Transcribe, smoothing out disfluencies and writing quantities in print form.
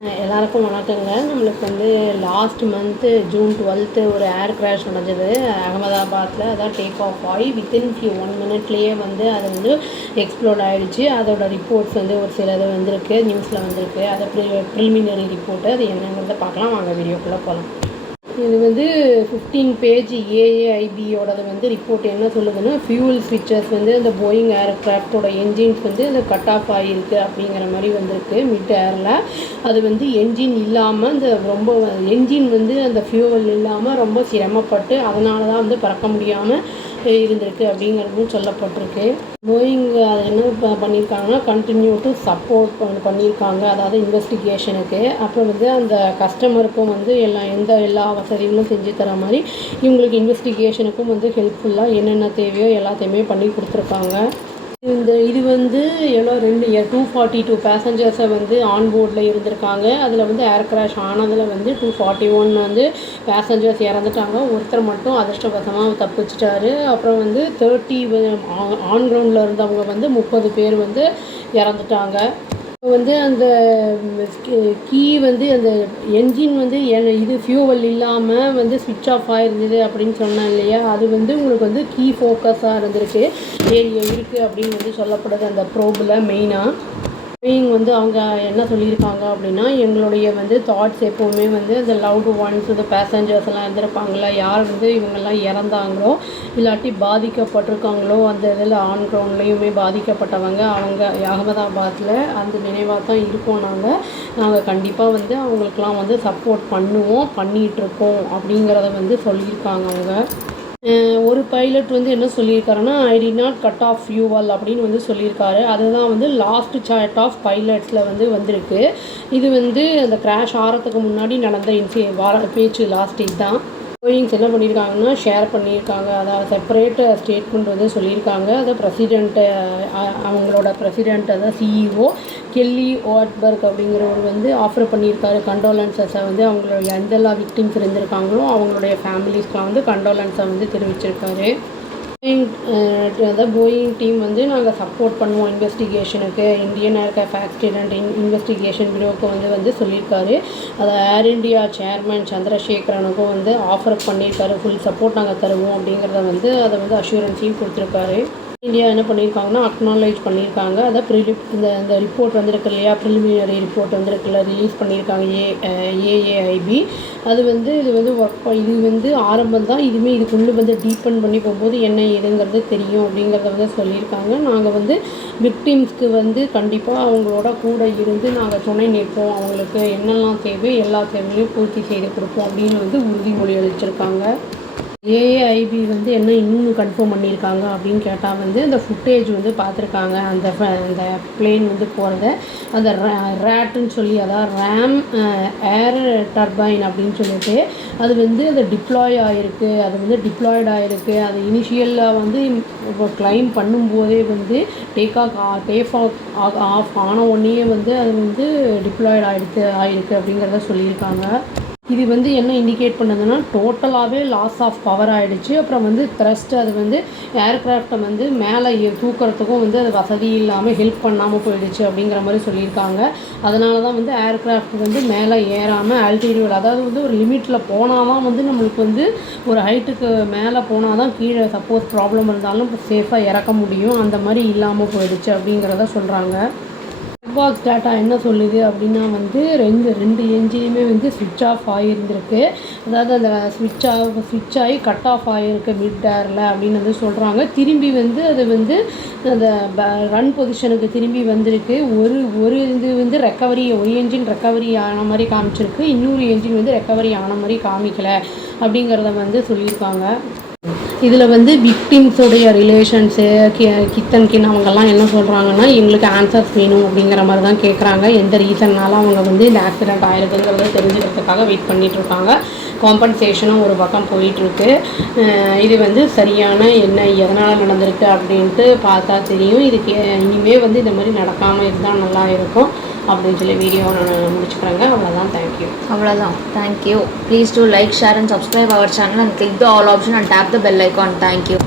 எல்லாருக்கும் வணக்கங்க. நம்மளுக்கு வந்து லாஸ்ட் மந்த்து ஜூன் 12 ஒரு ஏர் கிராஷ் நடந்தது அகமதாபாத்தில். அதான் டேக் ஆஃப் ஆகி வித்தின் 1 மினிட்லேயே வந்து அது வந்து எக்ஸ்ப்ளோட் ஆகிடுச்சு. அதோட ரிப்போர்ட்ஸ் வந்து ஒரு சிலது வந்திருக்கு, நியூஸில் வந்திருக்கு. அதை ப்ரிலிமினரி ரிப்போர்ட்டு அது என்னங்கிறத பார்க்கலாம். வாங்க வீடியோக்குள்ளே போகலாம். இது வந்து 15 பேஜ் ஏஏஐபியோடது வந்து ரிப்போர்ட் என்ன சொல்லுதுன்னா, ஃபியூல் ஸ்விட்சஸ் வந்து அந்த போயிங் ஏர்க்ராஃப்டோட என்ஜின்ஸ் வந்து அந்த கட் ஆஃப் ஆகிருக்கு அப்படிங்கிற மாதிரி வந்திருக்கு மிட் ஏரில். அது வந்து என்ஜின் இல்லாமல் இந்த ரொம்ப என்ஜின் வந்து அந்த ஃபியூவல் இல்லாமல் ரொம்ப சிரமப்பட்டு அதனால தான் வந்து பறக்க முடியாமல் இருந்திருக்கு அப்படிங்கிறதும் சொல்லப்பட்டிருக்கு. போயிங் அது என்ன பண்ணியிருக்காங்கன்னா, கண்டினியூ டு சப்போர்ட் பண்ணியிருக்காங்க, அதாவது இன்வெஸ்டிகேஷனுக்கு. அப்புறம் வந்து அந்த கஸ்டமருக்கும் வந்து எல்லா வசதிகளும் செஞ்சு தர மாதிரி இவங்களுக்கு இன்வெஸ்டிகேஷனுக்கும் வந்து ஹெல்ப்ஃபுல்லாக என்னென்ன தேவையோ எல்லாத்தையுமே பண்ணி கொடுத்துருக்காங்க. இது வந்து 242 பேசஞ்சர்ஸை வந்து ஆன்போர்டில் இருந்திருக்காங்க. அதில் வந்து ஏர் கிராஷ் ஆனதில் வந்து 241 வந்து பேசஞ்சர்ஸ் இறந்துட்டாங்க. ஒருத்தர் மட்டும் அதிர்ஷ்டவசமாக தப்பிச்சிட்டாரு. அப்புறம் வந்து 30 ஆன் கிரவுண்டில் இருந்தவங்க வந்து 30 பேர் வந்து இறந்துட்டாங்க. இப்போ வந்து அந்த கீ வந்து அந்த என்ஜின் வந்து இது ஃபியூவல் இல்லாமல் வந்து ஸ்விட்ச் ஆஃப் ஆகிருந்தது அப்படின்னு சொன்னேன் இல்லையா, அது வந்து உங்களுக்கு வந்து கீ ஃபோக்கஸாக இருந்திருக்கு ஏரியா இருக்குது அப்படின்னு வந்து சொல்லப்படுது அந்த ப்ரோபில் மெயினாக. வந்து அவங்க என்ன சொல்லியிருக்காங்க அப்படின்னா, எங்களுடைய வந்து தாட்ஸ் எப்போவுமே வந்து அந்த லவ்டு ஒன்ஸ் இந்த பேசஞ்சர்ஸ் எல்லாம் இருந்திருப்பாங்களா, யார் வந்து இவங்கெல்லாம் இறந்தாங்களோ இல்லாட்டி பாதிக்கப்பட்டிருக்காங்களோ அந்த இதில் ஆன் கிரவுண்ட்லேயுமே பாதிக்கப்பட்டவங்க அவங்க அகமதாபாத்தில் அந்த நினைவாக தான் இருக்கோம். நாங்கள் கண்டிப்பாக வந்து அவங்களுக்கெல்லாம் வந்து சப்போர்ட் பண்ணிகிட்ருக்கோம் அப்படிங்கிறத வந்து சொல்லியிருக்காங்க அவங்க. ஒரு பைலட் வந்து என்ன சொல்லியிருக்காருன்னா, I did not cut off fuel அப்படின்னு வந்து சொல்லியிருக்காரு. அதுதான் வந்து லாஸ்ட் சார்ட் ஆஃப் பைலட்ஸில் வந்து வந்திருக்கு. இது வந்து அந்த கிராஷ் ஆகிறதுக்கு முன்னாடி நடந்த பேச்சு லாஸ்ட் இதுதான். போயிங்ஸ் என்ன பண்ணியிருக்காங்கன்னா, ஷேர் பண்ணியிருக்காங்க. அதாவது செப்பரேட் ஸ்டேட்மெண்ட் வந்து சொல்லியிருக்காங்க. அதை அவங்களோட பிரசிடெண்ட் அதாவது சிஇஓ கெல்லி ஓட்பர்க் அப்படிங்கிறவர் வந்து ஆஃபர் பண்ணியிருக்காரு கண்டோலன்ஸஸை வந்து அவங்களுடைய எந்தெல்லாம் விக்டிம்ஸ் இருந்திருக்காங்களோ அவங்களுடைய ஃபேமிலிஸ்க்கு வந்து கண்டோலன்ஸை வந்து தெரிவிச்சிருக்காரு. அதாவது போயிங் டீம் வந்து நாங்கள் சப்போர்ட் பண்ணுவோம் இன்வெஸ்டிகேஷனுக்கு, இந்தியன் ஏர்கிராஃப்ட் ஆக்சிடென்ட் இன்வெஸ்டிகேஷன் பியூரோவுக்கு வந்து சொல்லியிருக்காரு. அதை ஏர் இண்டியா சேர்மன் சந்திரசேகரனுக்கும் வந்து ஆஃபர் பண்ணியிருக்காரு. ஃபுல் சப்போர்ட் நாங்கள் தருவோம் அப்படிங்கிறத வந்து அதை வந்து அஷூரன்ஸையும் கொடுத்துருக்காரு. இந்தியா என்ன பண்ணியிருக்காங்கன்னா, அக்னாலேஜ் பண்ணியிருக்காங்க. அதை இந்த ரிப்போர்ட் வந்திருக்கு இல்லையா, ப்ரிலிமினரி ரிப்போர்ட் வந்திருக்குல்ல, ரிலீஸ் பண்ணியிருக்காங்க ஏஏஐபி. இது வந்து ஆரம்பம் தான். இதுக்குள்ளே வந்து டீப்பன் பண்ணி போகும்போது என்ன ஏதுங்கிறது தெரியும் அப்படிங்கிறத வந்து சொல்லியிருக்காங்க. நாங்கள் வந்து விக்டிம்ஸ்க்கு வந்து கண்டிப்பாக அவங்களோட கூட இருந்து நாங்கள் துணை நிற்போம், அவங்களுக்கு என்னெல்லாம் தேவை எல்லா தேவையும் பூர்த்தி செய்து கொடுப்போம் அப்படின்னு வந்து உறுதிமொழி அளிச்சிருக்காங்க. ஏஏஐபி வந்து என்ன இன்னும் கன்ஃபார்ம் பண்ணியிருக்காங்க அப்படின்னு கேட்டால் வந்து அந்த ஃபுட்டேஜ் வந்து பார்த்துருக்காங்க. அந்த பிளேன் வந்து போகிறத அந்த ரேட்டுன்னு சொல்லி, அதாவது ரேம் ஏர் டர்பைன் அப்படின்னு சொல்லிட்டு அது வந்து அது டிப்ளாய்டு ஆகிருக்கு. அது இனிஷியலாக வந்து இப்போ கிளைம் பண்ணும்போதே வந்து டேக் ஆஃப் ஆன உடனே வந்து அது வந்து டிப்ளாய்டு ஆகிருக்கு அப்படிங்கிறத சொல்லியிருக்காங்க. இது வந்து என்ன இண்டிகேட் பண்ணுதுன்னா, டோட்டலாகவே லாஸ் ஆஃப் பவர் ஆகிடுச்சு. அப்புறம் வந்து த்ரஸ்ட் அது வந்து ஏர்க்ராஃப்டை வந்து மேலே தூக்கிறதுக்கும் வந்து அது வசதி இல்லாமல் ஹெல்ப் பண்ணாமல் போயிடுச்சு அப்படிங்கிற மாதிரி சொல்லியிருக்காங்க. அதனால தான் வந்து ஏர்க்ராஃப்ட் வந்து மேலே ஏறாமல் ஆல்டிடியூட், அதாவது வந்து ஒரு லிமிட்டில் போனால் தான் வந்து நம்மளுக்கு வந்து ஒரு ஹைட்டுக்கு மேலே போனால் தான் கீழே சப்போஸ் ப்ராப்ளம் இருந்தாலும் சேஃபாக இறக்க முடியும். அந்த மாதிரி இல்லாமல் போயிடுச்சு அப்படிங்கிறத சொல்கிறாங்க. பாக்ஸ் டேட்டா என்ன சொல்லுது அப்படின்னா வந்து ரெண்டு என்ஜினுமே வந்து ஸ்விட்ச் ஆஃப் ஆகியிருந்திருக்கு. அதாவது அந்த ஸ்விட்ச் ஆகி கட் ஆஃப் ஆகிருக்கு மிட் ஏரில் அப்படின்னு வந்து சொல்கிறாங்க. திரும்பி வந்து அது வந்து அந்த ரன் பொசிஷனுக்கு திரும்பி வந்திருக்கு. ஒரு இது வந்து ஒரு என்ஜின் ரெக்கவரி ஆன மாதிரி காமிச்சிருக்கு, இன்னொரு என்ஜின் வந்து ரெக்கவரி ஆன மாதிரி காமிக்கலை அப்படிங்கிறத வந்து சொல்லியிருக்காங்க. இதில் வந்து விக்டிம்ஸோடைய ரிலேஷன்ஸு கித்தன்கின் அவங்கெல்லாம் என்ன சொல்கிறாங்கன்னா, எங்களுக்கு ஆன்சர்ஸ் வேணும் அப்படிங்கிற மாதிரி தான் கேட்குறாங்க. எந்த ரீசன்னால அவங்க வந்து இந்த ஆக்சிடெண்ட் ஆகிருக்குங்கிறத தெரிஞ்சுக்கிறதுக்காக வெயிட் பண்ணிகிட்ருக்காங்க. காம்பன்சேஷனும் ஒரு பக்கம் போயிட்டுருக்கு. இது வந்து சரியான எதனால் நடந்திருக்கு அப்படின்ட்டு பார்த்தா தெரியும். இதுக்கு இனிமேல் வந்து இந்த மாதிரி நடக்காமல் இருந்தால் நல்லா இருக்கும் அப்படின்னு சொல்லி வீடியோவை நான் முடிச்சுக்கிறேங்க. அவ்வளோதான். Thank you. Please do like, share and subscribe our channel and click the all option and tap the bell icon. Thank you.